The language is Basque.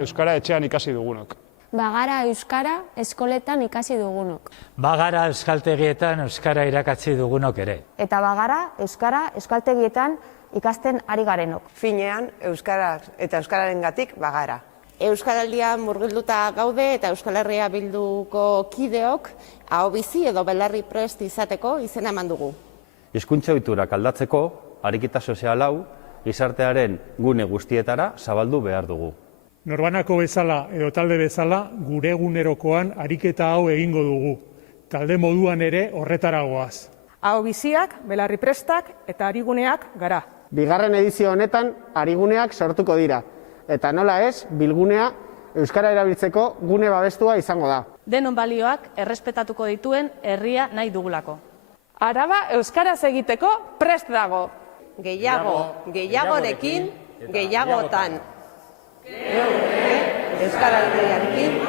euskara etxean ikasi dugunok. Bagara euskara eskoletan ikasi dugunok. Bagara euskaltegietan euskara irakatsi dugunok ere. Eta bagara euskara euskaltegietan ikasten ari garenok. Finean, euskaraz eta euskararengatik bagara. Euskaraldian murgilduta gaude eta Euskal Herria Bilduko kideok aho bizi edo belarri prest izateko izena eman dugu. Hizkuntza ohiturak aldatzeko, ariketa sozial hau gizartearen gune guztietara zabaldu behar dugu. Norbanako bezala edo talde bezala gure egunerokoan ariketa hau egingo dugu. Talde moduan ere horretara goaz. Aho biziak, belarri prestak eta ariguneak gara. Bigarren edizio honetan ariguneak sortuko dira. Eta nola ez, bilgunea euskara erabiltzeko gune babestua izango da. Denon balioak errespetatuko dituen herria nahi dugulako. Araba euskaraz egiteko prest dago. Gehiagorekin, gehiagotan. Euskara herriarekin,